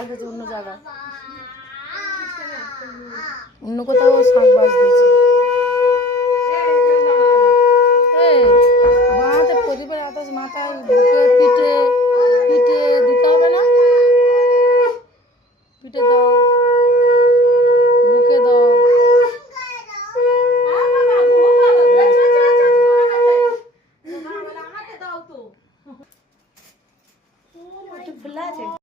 বাজ দিয়েছে অন্য জায়গায়, অন্য কোথাও শাঁখ বাজ দিয়েছে। বাঁহাতে প্রদীপের আতাস মাথায়, বুকে, পিঠে পিঠে দিতে হবে না? পিঠে দাও, বুকে দাও। খোলা আছে।